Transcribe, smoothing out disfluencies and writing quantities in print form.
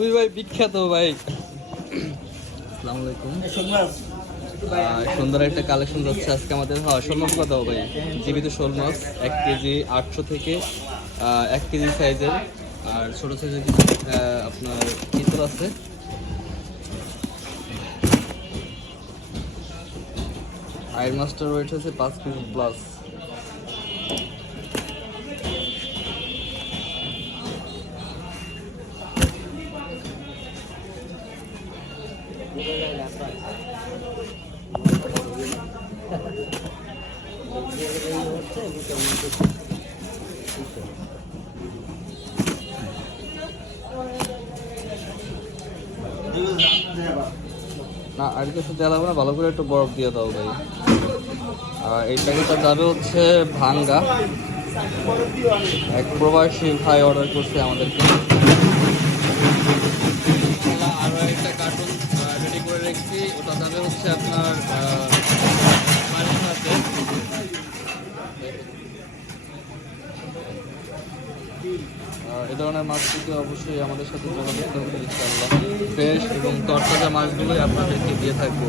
তুমি ভাই বিখ্যাত ভাই। আসসালামু আলাইকুম। সুন্দর একটা কালেকশন যাচ্ছে আজকে আমাদের। হ্যাঁ, শোল মাছ কত ভাই? জীবিত শোল মাছ 1 কেজি 800 থেকে 1 কেজি সাইজের। আর ছোট সাইজের কিছু আপনার চিতল আছে। আইর মাছটার ওয়েট হচ্ছে 5 কেজি প্লাস। না, আর কিছু দেওয়া লাগবে না, ভালো করে একটু বরফ দিয়ে দাও ভাই। আর এই প্যাকেটটা যাবে হচ্ছে ভাঙ্গা। এক প্রবাসী ভাই অর্ডার করছে আমাদেরকে। আরও একটা কার্টুন রেডি করে রেখেছি, ওটা যাবে হচ্ছে আপনার এ ধরনের মাছ থেকে অবশ্যই আমাদের সাথে যোগাযোগ করবেন ইনশাআল্লাহ। ফ্রেশ এবং তরতাজা মাছগুলোই আপনাদেরকে দিয়ে থাকবো।